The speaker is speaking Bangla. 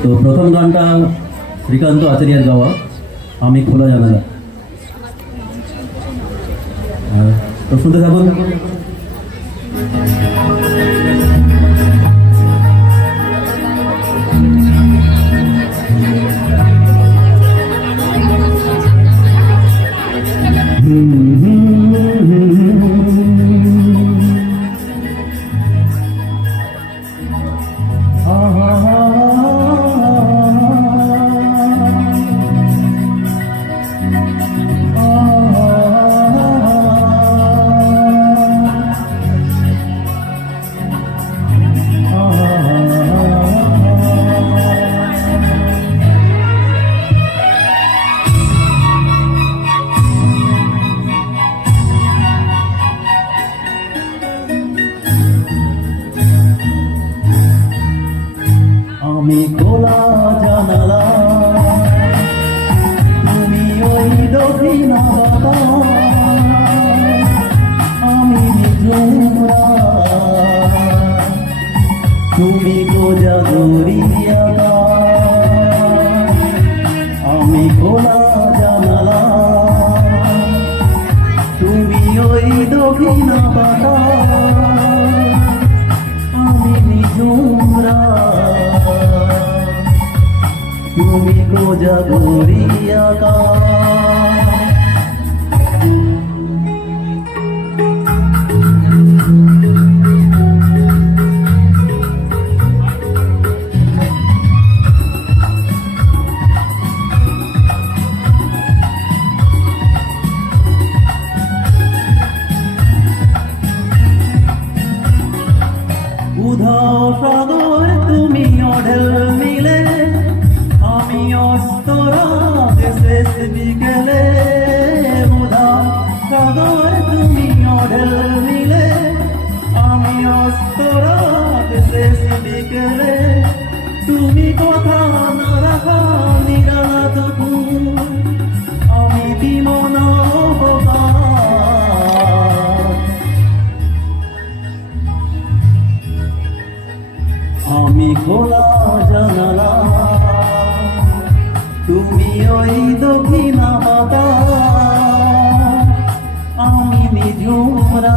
তো প্রথম গানটা শ্রীকান্ত আচার্যের গাওয়া আমি খোলা জানালা। তো শুনতে থাকুন। আমি খোলা জানালা। তুমি ওই দক্ষিণা আমি তুমি গোজা গরিয়া আমি খোলা জানালা। তুমি ওই দক্ষিণা আমি নিজুমরা তুমি গোজা গরিয়া উধাও শেষ বিকেলে সাগর, তুমি অঢেল মিলে। আমি অস্তরা শেষ বিকেলে। তুমি কথা আমি বিমন আমি খোলা জানালা তুমি ওই দক্ষিণা বাতা আমি নিজুমরা